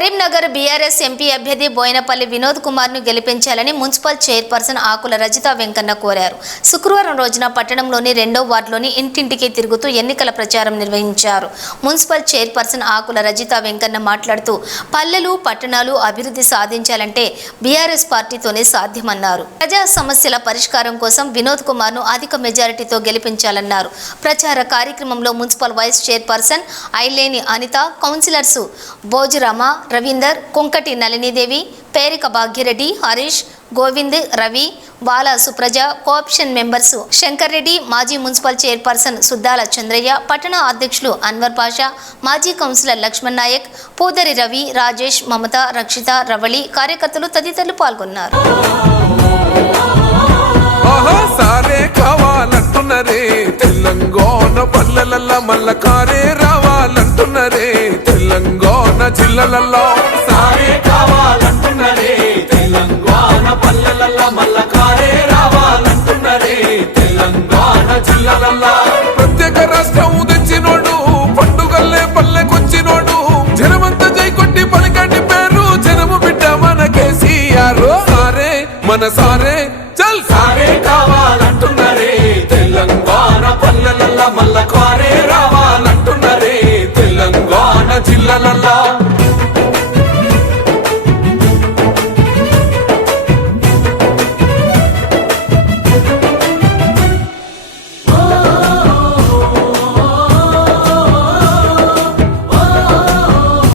Karimnagar BRS MP అభ్యర్థి బోయినపల్లి వినోద్ కుమార్ ను గెలిపించాలని మున్సిపల్ చైర్పర్సన్ ఆకుల రజిత వెంకన్న కోరారు. శుక్రవారం రోజున పట్టణంలోని 2వ వార్డులోని ఇంటింటికి తిరుగుతూ ఎన్నికల ప్రచారం నిర్వహించారు. మున్సిపల్ చైర్పర్సన్ ఆకుల రజిత వెంకన్న మాట్లాడుతూ పల్లెలు పట్టణాలు అభివృద్ధి సాధించాలంటే బీఆర్ఎస్ పార్టీతోనే సాధ్యమన్నారు. ప్రజా సమస్యల పరిష్కారం కోసం వినోద్ కుమార్ ను అధిక మెజారిటీతో గెలిపించాలన్నారు. ప్రచార కార్యక్రమంలో municipal vice chairperson Aileni Anitha, councillors Bhojarama, Ravinder, Konkati Nalinidevi, Perika Bhagyareddy, Harish, Govind, Ravi, Bala Supraja, co option members Shankar Reddy, మాజీ మున్సిపల్ చైర్పర్సన్ సుద్దాల చంద్రయ్య, పట్టణ అధ్యక్షులు అన్వర్ పాషా, మాజీ కౌన్సిలర్ లక్ష్మణ్ నాయక్, పూదరి రవి, రాజేష్, మమత, రక్షిత, రవళి, కార్యకర్తలు తదితరులు పాల్గొన్నారు. తెలంగాణ పల్లెలల్ల మల్ల కారే రావాలంటున్నరే, తెలంగాణ జిల్లలలో సారే కావాలంటున్నరే, తెలంగాణ పల్లెలల్ల మల్ల కారే రావాలంటున్నరే, తెలంగాణ జిల్లలలో ప్రత్యేక రాష్ట్రం